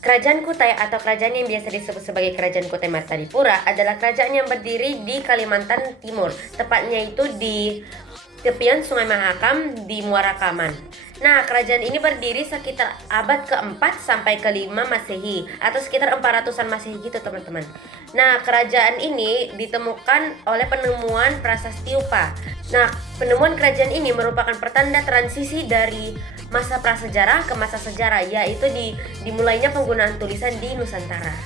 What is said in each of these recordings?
Kerajaan Kutai atau kerajaan yang biasa disebut sebagai Kerajaan Kutai Martadipura adalah kerajaan yang berdiri di Kalimantan Timur, tepatnya itu di tepian Sungai Mahakam di Muara Kaman. Nah, kerajaan ini berdiri sekitar abad ke-4 sampai ke-5 Masehi atau sekitar 400-an Masehi gitu, teman-teman. Nah, kerajaan ini ditemukan oleh penemuan prasasti Upa. Nah, penemuan kerajaan ini merupakan pertanda transisi dari masa prasejarah ke masa sejarah, yaitu dimulainya penggunaan tulisan di Nusantara.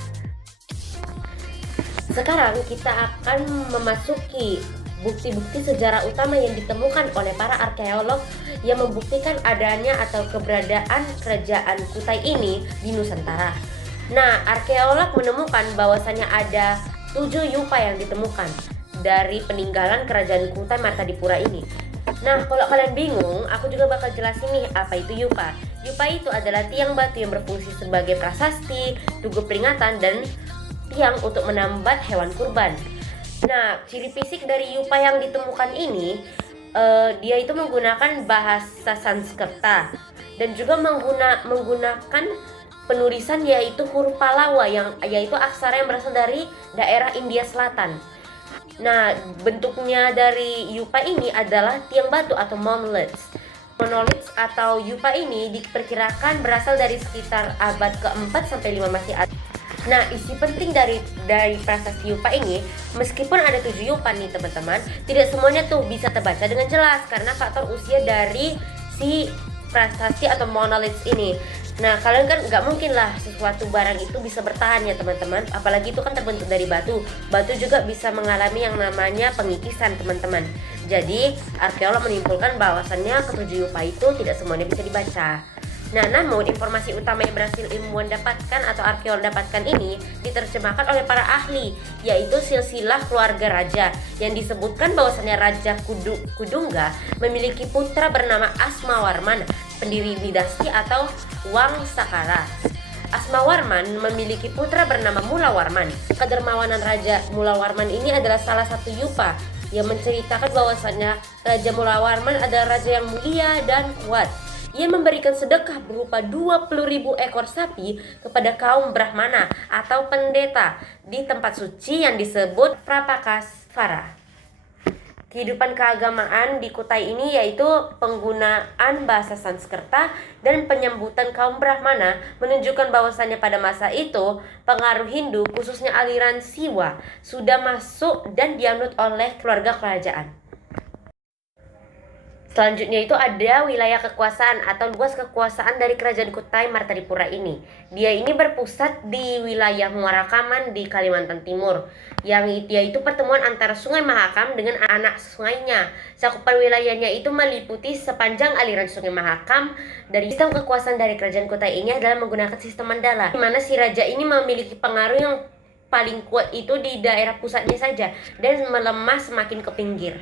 Sekarang kita akan memasuki bukti-bukti sejarah utama yang ditemukan oleh para arkeolog yang membuktikan adanya atau keberadaan kerajaan Kutai ini di Nusantara. Nah, arkeolog menemukan bahwasannya ada 7 yupa yang ditemukan dari peninggalan kerajaan Kutai Martadipura ini. Nah, kalau kalian bingung, aku juga bakal jelasin nih apa itu yupa. Yupa itu adalah tiang batu yang berfungsi sebagai prasasti, tugu peringatan, dan tiang untuk menambat hewan kurban. Nah, ciri fisik dari yupa yang ditemukan ini, dia itu menggunakan bahasa Sanskerta dan juga menggunakan penulisan yaitu huruf Pallawa yaitu aksara yang berasal dari daerah India Selatan. Nah, bentuknya dari yupa ini adalah tiang batu atau monoliths. Monoliths atau yupa ini diperkirakan berasal dari sekitar abad ke-4 sampai 5 Masehi. Nah, isi penting dari prasasti yupa ini, meskipun ada 7 yupa nih teman-teman, tidak semuanya tuh bisa terbaca dengan jelas karena faktor usia dari si prasasti atau monoliths ini. Nah, kalian kan nggak mungkin lah sesuatu barang itu bisa bertahan ya teman-teman, apalagi itu kan terbentuk dari batu. Batu juga bisa mengalami yang namanya pengikisan teman-teman. Jadi, arkeolog menyimpulkan bahwasannya ketujuh yupa itu tidak semuanya bisa dibaca. Nah, namun informasi utama yang berhasil ilmuwan dapatkan atau arkeolog dapatkan ini diterjemahkan oleh para ahli, yaitu silsilah keluarga raja, yang disebutkan bahwasannya Raja Kudungga memiliki putra bernama Asmawarman, pendiri dinasti atau Wangsakara. Asmawarman memiliki putra bernama Mulawarman. Kedermawanan Raja Mulawarman ini adalah salah satu yupa yang menceritakan bahwasannya Raja Mulawarman adalah raja yang mulia dan kuat. Ia memberikan sedekah berupa 20.000 ekor sapi kepada kaum Brahmana atau pendeta di tempat suci yang disebut Prapakasvara. Kehidupan keagamaan di Kutai ini yaitu penggunaan bahasa Sanskerta dan penyambutan kaum Brahmana menunjukkan bahwasannya pada masa itu pengaruh Hindu khususnya aliran Siwa sudah masuk dan dianut oleh keluarga kerajaan. Selanjutnya itu ada wilayah kekuasaan atau luas kekuasaan dari kerajaan Kutai Martadipura ini. Dia ini berpusat di wilayah Muara Kaman di Kalimantan Timur, yang dia itu pertemuan antara Sungai Mahakam dengan anak sungainya. Cakupan wilayahnya itu meliputi sepanjang aliran Sungai Mahakam. Dari sistem kekuasaan dari kerajaan Kutai ini adalah menggunakan sistem mandala, di mana si raja ini memiliki pengaruh yang paling kuat itu di daerah pusatnya saja dan melemah semakin ke pinggir.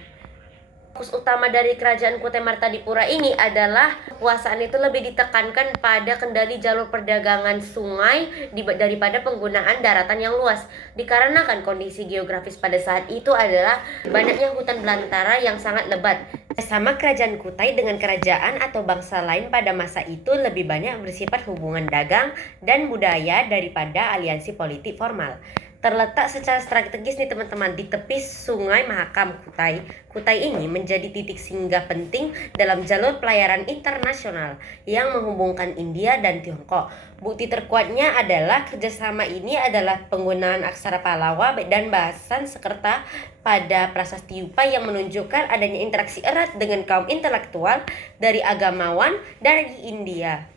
Fokus utama dari kerajaan Kutai Martadipura ini adalah kekuasaan itu lebih ditekankan pada kendali jalur perdagangan sungai daripada penggunaan daratan yang luas, dikarenakan kondisi geografis pada saat itu adalah banyaknya hutan belantara yang sangat lebat. Sama kerajaan Kutai dengan kerajaan atau bangsa lain pada masa itu lebih banyak bersifat hubungan dagang dan budaya daripada aliansi politik formal. Terletak secara strategis nih teman-teman di tepi Sungai Mahakam Kutai. Kutai ini menjadi titik singgah penting dalam jalur pelayaran internasional yang menghubungkan India dan Tiongkok. Bukti terkuatnya adalah kerjasama ini adalah penggunaan aksara Pallawa dan bahasa Sanskerta pada prasasti yupa yang menunjukkan adanya interaksi erat dengan kaum intelektual dari agamawan dari India.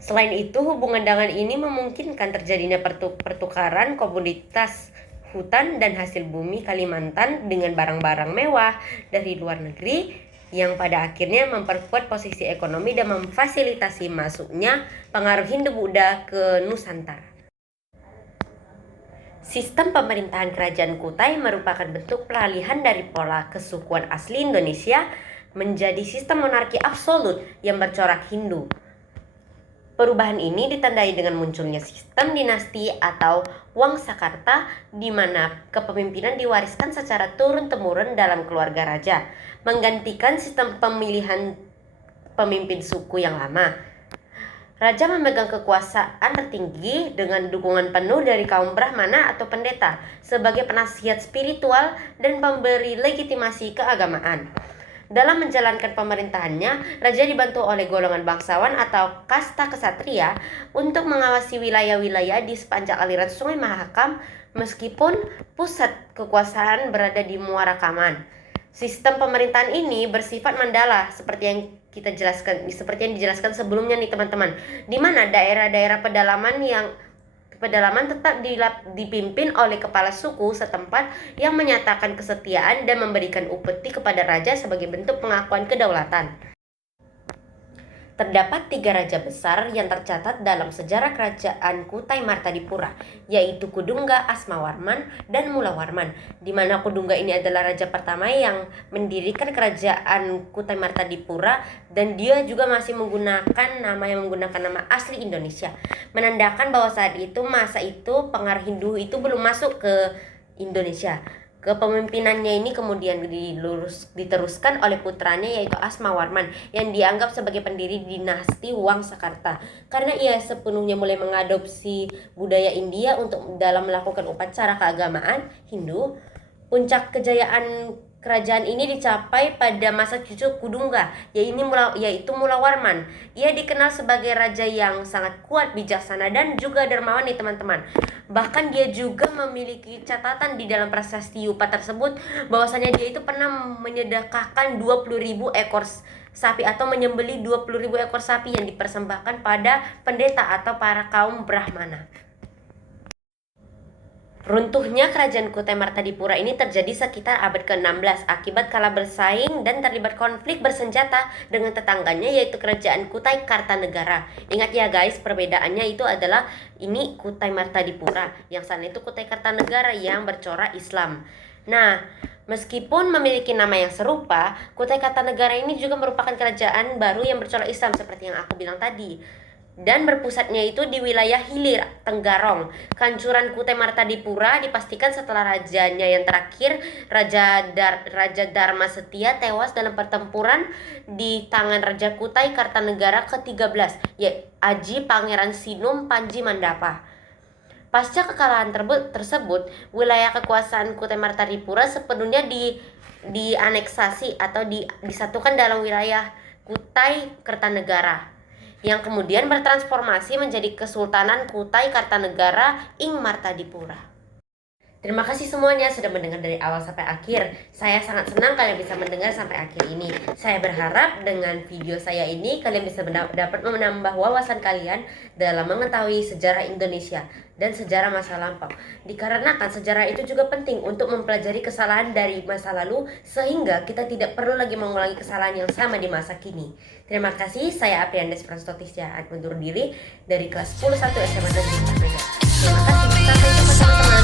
Selain itu, hubungan dagang ini memungkinkan terjadinya pertukaran komoditas hutan dan hasil bumi Kalimantan dengan barang-barang mewah dari luar negeri yang pada akhirnya memperkuat posisi ekonomi dan memfasilitasi masuknya pengaruh Hindu-Buddha ke Nusantara. Sistem pemerintahan kerajaan Kutai merupakan bentuk peralihan dari pola kesukuan asli Indonesia menjadi sistem monarki absolut yang bercorak Hindu. Perubahan ini ditandai dengan munculnya sistem dinasti atau Wangsakarta, di mana kepemimpinan diwariskan secara turun-temurun dalam keluarga raja, menggantikan sistem pemimpin suku yang lama. Raja memegang kekuasaan tertinggi dengan dukungan penuh dari kaum Brahmana atau pendeta sebagai penasihat spiritual dan pemberi legitimasi keagamaan. Dalam menjalankan pemerintahannya, raja dibantu oleh golongan bangsawan atau kasta kesatria untuk mengawasi wilayah-wilayah di sepanjang aliran Sungai Mahakam meskipun pusat kekuasaan berada di Muarakaman. Sistem pemerintahan ini bersifat mandala seperti yang dijelaskan sebelumnya nih teman-teman, di mana daerah-daerah pedalaman tetap dipimpin oleh kepala suku setempat yang menyatakan kesetiaan dan memberikan upeti kepada raja sebagai bentuk pengakuan kedaulatan. Terdapat 3 raja besar yang tercatat dalam sejarah kerajaan Kutai Martadipura, yaitu Kudungga, Asmawarman, dan Mulawarman, di mana Kudungga ini adalah raja pertama yang mendirikan kerajaan Kutai Martadipura, dan dia juga masih menggunakan nama asli Indonesia, menandakan bahwa masa itu pengaruh Hindu itu belum masuk ke Indonesia. Kepemimpinannya ini kemudian diteruskan oleh putranya yaitu Asmawarman yang dianggap sebagai pendiri dinasti Wangsakarta karena ia sepenuhnya mulai mengadopsi budaya India untuk dalam melakukan upacara keagamaan Hindu. Puncak kejayaan kerajaan ini dicapai pada masa cucu Kudungga, yaitu Mulawarman. Ia dikenal sebagai raja yang sangat kuat, bijaksana, dan juga dermawan nih teman-teman. Bahkan dia juga memiliki catatan di dalam prasasti Yupa tersebut bahwasanya dia itu pernah menyedekahkan 20.000 ekor sapi atau menyembelih 20.000 ekor sapi yang dipersembahkan pada pendeta atau para kaum Brahmana. Runtuhnya kerajaan Kutai Martadipura ini terjadi sekitar abad ke-16 akibat kalah bersaing dan terlibat konflik bersenjata dengan tetangganya yaitu kerajaan Kutai Kartanegara. Ingat ya guys, perbedaannya itu adalah ini Kutai Martadipura, yang sana itu Kutai Kartanegara yang bercorak Islam. Nah, meskipun memiliki nama yang serupa, Kutai Kartanegara ini juga merupakan kerajaan baru yang bercorak Islam seperti yang aku bilang tadi. Dan berpusatnya itu di wilayah hilir Tenggarong. Kehancuran Kutai Martadipura dipastikan setelah rajanya yang terakhir, Raja Dharma Setia, tewas dalam pertempuran di tangan Raja Kutai Kartanegara ke-13, yaitu Aji Pangeran Sinum Panji Mandapa. Pasca kekalahan tersebut, wilayah kekuasaan Kutai Martadipura sepenuhnya dianeksasi atau disatukan dalam wilayah Kutai Kartanegara, yang kemudian bertransformasi menjadi Kesultanan Kutai Kartanegara ing Martadipura. Terima kasih semuanya sudah mendengar dari awal sampai akhir. Saya sangat senang kalian bisa mendengar sampai akhir ini. Saya berharap dengan video saya ini kalian bisa dapat menambah wawasan kalian dalam mengetahui sejarah Indonesia dan sejarah masa lampau. Dikarenakan sejarah itu juga penting untuk mempelajari kesalahan dari masa lalu sehingga kita tidak perlu lagi mengulangi kesalahan yang sama di masa kini. Terima kasih, saya Apriandes Prastotisya undur diri dari kelas 11 SMA Negeri Medan. Terima kasih, sampai jumpa teman-teman.